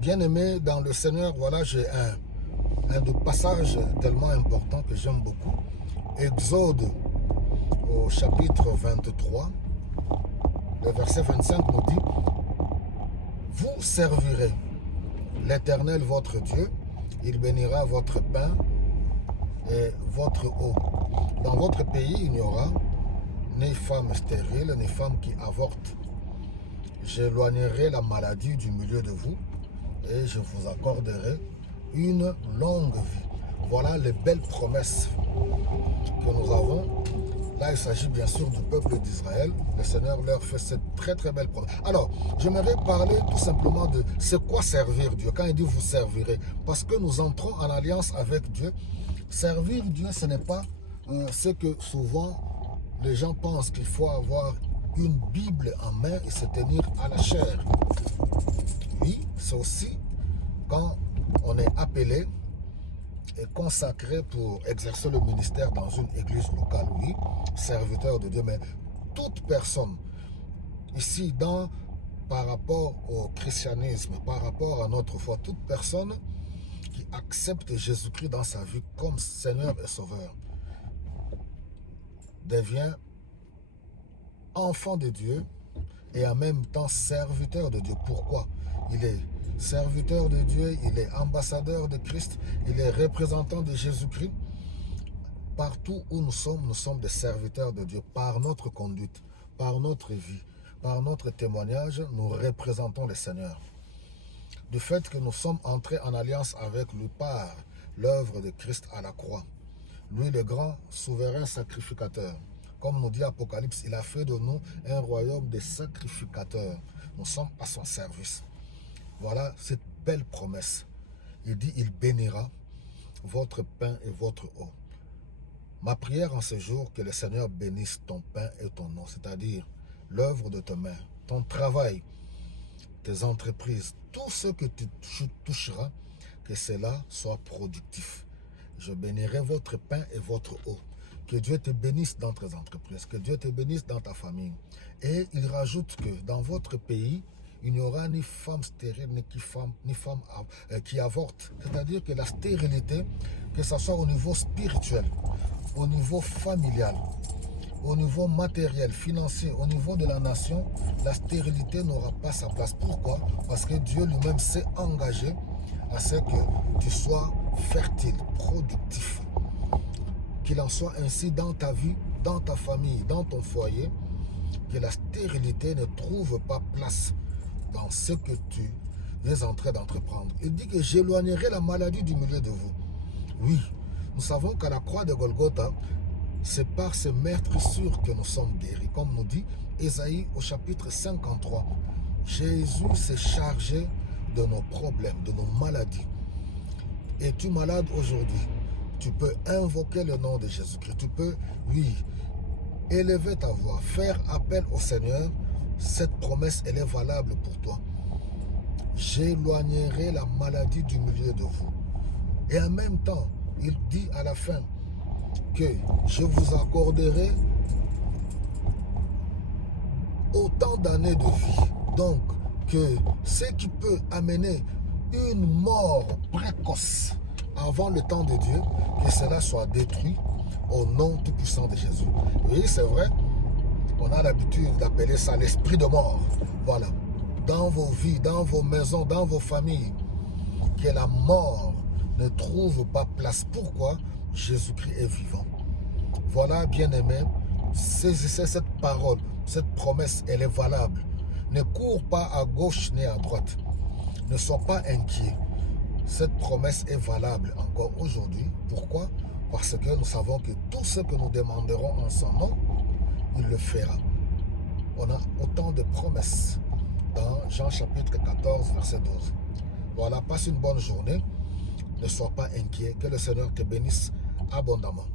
Bien-aimé dans le Seigneur, voilà, j'ai un de passages tellement important que j'aime beaucoup. Exode au chapitre 23, le verset 25 nous dit: vous servirez l'Éternel votre Dieu, il bénira votre pain et votre eau. Dans votre pays, il n'y aura ni femme stérile, ni femme qui avorte. J'éloignerai la maladie du milieu de vous et je vous accorderai une longue vie. Voilà les belles promesses que nous avons. Là, il s'agit bien sûr du peuple d'Israël. Le Seigneur leur fait cette très très belle promesse. Alors, j'aimerais parler tout simplement de c'est quoi servir Dieu. Quand il dit vous servirez, parce que nous entrons en alliance avec Dieu. Servir Dieu, ce n'est pas ce que souvent les gens pensent qu'il faut avoir une Bible en main et se tenir à la chair. Oui, c'est aussi quand on est appelé et consacré pour exercer le ministère dans une église locale, oui, serviteur de Dieu, mais toute personne ici, par rapport au christianisme, par rapport à notre foi, toute personne qui accepte Jésus-Christ dans sa vie comme Seigneur et Sauveur devient enfant de Dieu et en même temps serviteur de Dieu. Pourquoi? Il est serviteur de Dieu, il est ambassadeur de Christ, il est représentant de Jésus-Christ. Partout où nous sommes des serviteurs de Dieu par notre conduite, par notre vie, par notre témoignage, nous représentons le Seigneur. Du fait que nous sommes entrés en alliance avec lui par l'œuvre de Christ à la croix, lui le grand souverain sacrificateur. Comme nous dit Apocalypse, il a fait de nous un royaume de sacrificateurs. Nous sommes à son service. Voilà cette belle promesse. Il dit, il bénira votre pain et votre eau. Ma prière en ce jour, que le Seigneur bénisse ton pain et ton eau, c'est-à-dire l'œuvre de tes mains, ton travail, tes entreprises, tout ce que tu toucheras, que cela soit productif. Je bénirai votre pain et votre eau. Que Dieu te bénisse dans tes entreprises, que Dieu te bénisse dans ta famille. Et il rajoute que dans votre pays, il n'y aura ni femme stérile, ni femme qui avorte. C'est-à-dire que la stérilité, que ce soit au niveau spirituel, au niveau familial, au niveau matériel, financier, au niveau de la nation, la stérilité n'aura pas sa place. Pourquoi? Parce que Dieu lui-même s'est engagé à ce que tu sois fertile, productif. Qu'il en soit ainsi dans ta vie, dans ta famille, dans ton foyer, que la stérilité ne trouve pas place dans ce que tu es en train d'entreprendre. Il dit que j'éloignerai la maladie du milieu de vous. Oui, nous savons qu'à la croix de Golgotha, c'est par ces meurtrissures que nous sommes guéris. Comme nous dit Ésaïe au chapitre 53, Jésus s'est chargé de nos problèmes, de nos maladies. Es-tu malade aujourd'hui? Tu peux invoquer le nom de Jésus-Christ. Tu peux, oui, élever ta voix, faire appel au Seigneur. Cette promesse, elle est valable pour toi. J'éloignerai la maladie du milieu de vous. Et en même temps, il dit à la fin que je vous accorderai autant d'années de vie. Donc, que ce qui peut amener une mort précoce avant le temps de Dieu, que cela soit détruit au nom tout-puissant de Jésus. Oui, c'est vrai, on a l'habitude d'appeler ça l'esprit de mort. Voilà, dans vos vies, dans vos maisons, dans vos familles, que la mort ne trouve pas place. Pourquoi? Jésus-Christ est vivant. Voilà, bien-aimé, saisissez cette parole, cette promesse, elle est valable. Ne cours pas à gauche ni à droite. Ne sois pas inquiet. Cette promesse est valable encore aujourd'hui. Pourquoi? Parce que nous savons que tout ce que nous demanderons en son nom, il le fera. On a autant de promesses dans Jean chapitre 14, verset 12. Voilà, passe une bonne journée. Ne sois pas inquiet. Que le Seigneur te bénisse abondamment.